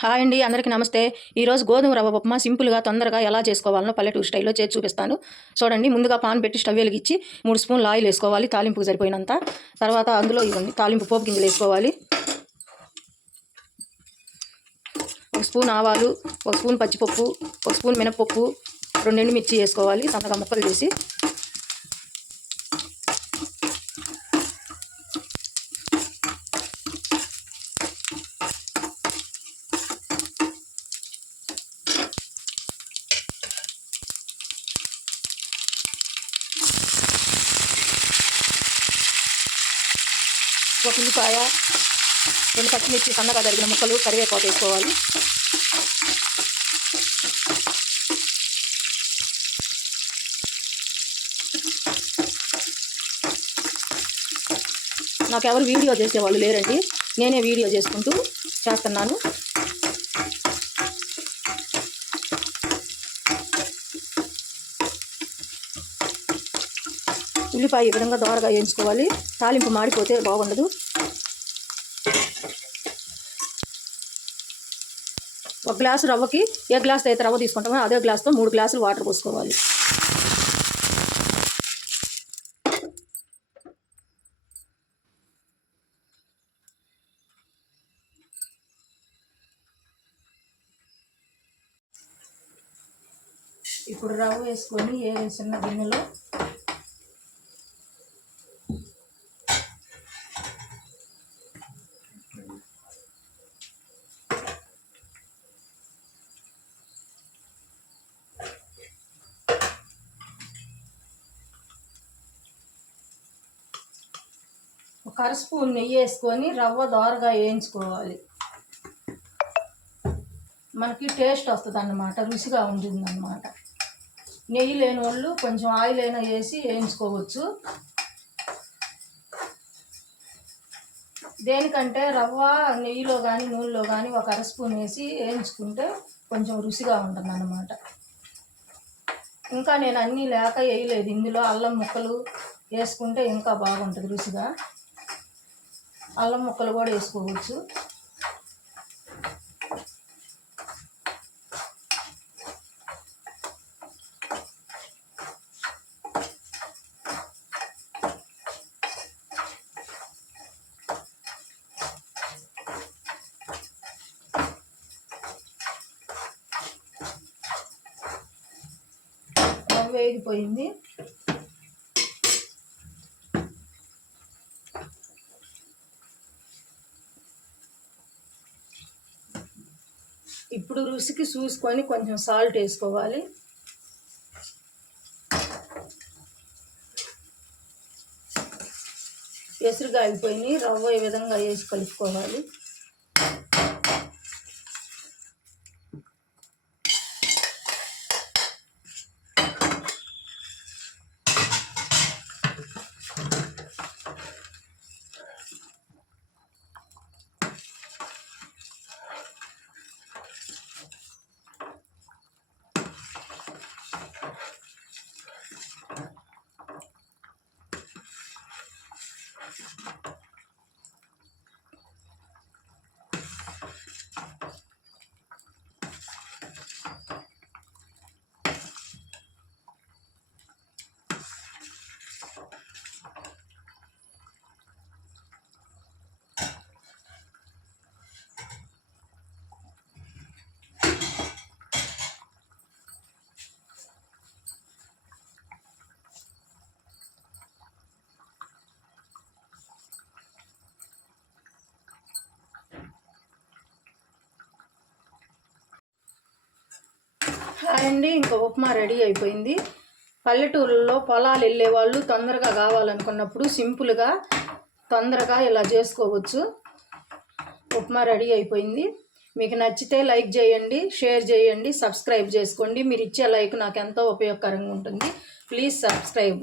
Hi అండి, అందరికీ నమస్తే. ఈరోజు గోధుమ రవ్వ ఉప్మా సింపుల్గా తొందరగా ఎలా చేసుకోవాలనో పల్లెటూరు స్టైల్లో చేసి చూపిస్తాను. చూడండి, ముందుగా పాన్ పెట్టి స్టవ్ వెలిగించి 3 స్పూన్లు ఆయిల్ వేసుకోవాలి, తాలింపుకు సరిపోయినంత. తర్వాత అందులో ఇవ్వండి తాలింపు పోపు గింజలు వేసుకోవాలి. 1 స్పూన్ ఆవాలు, 1 స్పూన్ పచ్చిపప్పు, 1 స్పూన్ మినపప్పు, 2 ఎండుమిర్చి వేసుకోవాలి సన్నగా ముక్కలు చేసి. ఒక ఉల్లిపాయ, 2 పచ్చిమిర్చి సన్నగా తరిగిన ముక్కలు, కరివేపాకు వేసుకోవాలి. నాకెవరు వీడియో చేసేవాళ్ళు లేరండి, నేనే వీడియో చేసుకుంటూ చేస్తున్నాను. ఉల్లిపాయ ఈ విధంగా దోరగా వేయించుకోవాలి, తాలింపు మాడిపోతే బాగుండదు. ఒక గ్లాసు రవ్వకి ఏ గ్లాస్ అయితే రవ్వ తీసుకుంటామో అదే గ్లాస్తో 3 గ్లాసులు వాటర్ పోసుకోవాలి. ఇప్పుడు రవ్వ వేసుకొని చిన్న గిన్నెలో ఒక 1/2 స్పూన్ నెయ్యి వేసుకొని రవ్వ దోరగా వేయించుకోవాలి. మనకి టేస్ట్ వస్తుంది అన్నమాట, రుచిగా ఉంటుంది అన్నమాట. నెయ్యి లేని వాళ్ళు కొంచెం ఆయిల్ అయినా వేసి వేయించుకోవచ్చు. దేనికంటే రవ్వ నెయ్యిలో కానీ నూనెలో కానీ ఒక 1/2 స్పూన్ వేసి వేయించుకుంటే కొంచెం రుచిగా ఉంటుంది అన్నమాట. ఇంకా నేను అన్నీ లేక వేయలేదు, ఇందులో అల్లం ముక్కలు వేసుకుంటే ఇంకా బాగుంటుంది రుచిగా. అల్లం ముక్కలు కూడా వేసుకోవచ్చు. వేగిపోయింది. ఇప్పుడు రుచికి చూసుకొని కొంచెం సాల్ట్ వేసుకోవాలి. ఎసురుగా అయిపోయింది, రవ్వ ఈ విధంగా వేసి కలుపుకోవాలి. అండి, ఇంకా ఉప్మా రెడీ అయిపోయింది. పల్లెటూరులో పొలాలు వెళ్ళే వాళ్ళు తొందరగా కావాలనుకున్నప్పుడు సింపుల్గా తొందరగా ఇలా చేసుకోవచ్చు. ఉప్మా రెడీ అయిపోయింది. మీకు నచ్చితే లైక్ చేయండి, షేర్ చేయండి, సబ్స్క్రైబ్ చేసుకోండి. మీరు ఇచ్చే లైక్ నాకు ఎంతో ఉపయోగకరంగా ఉంటుంది. Please subscribe.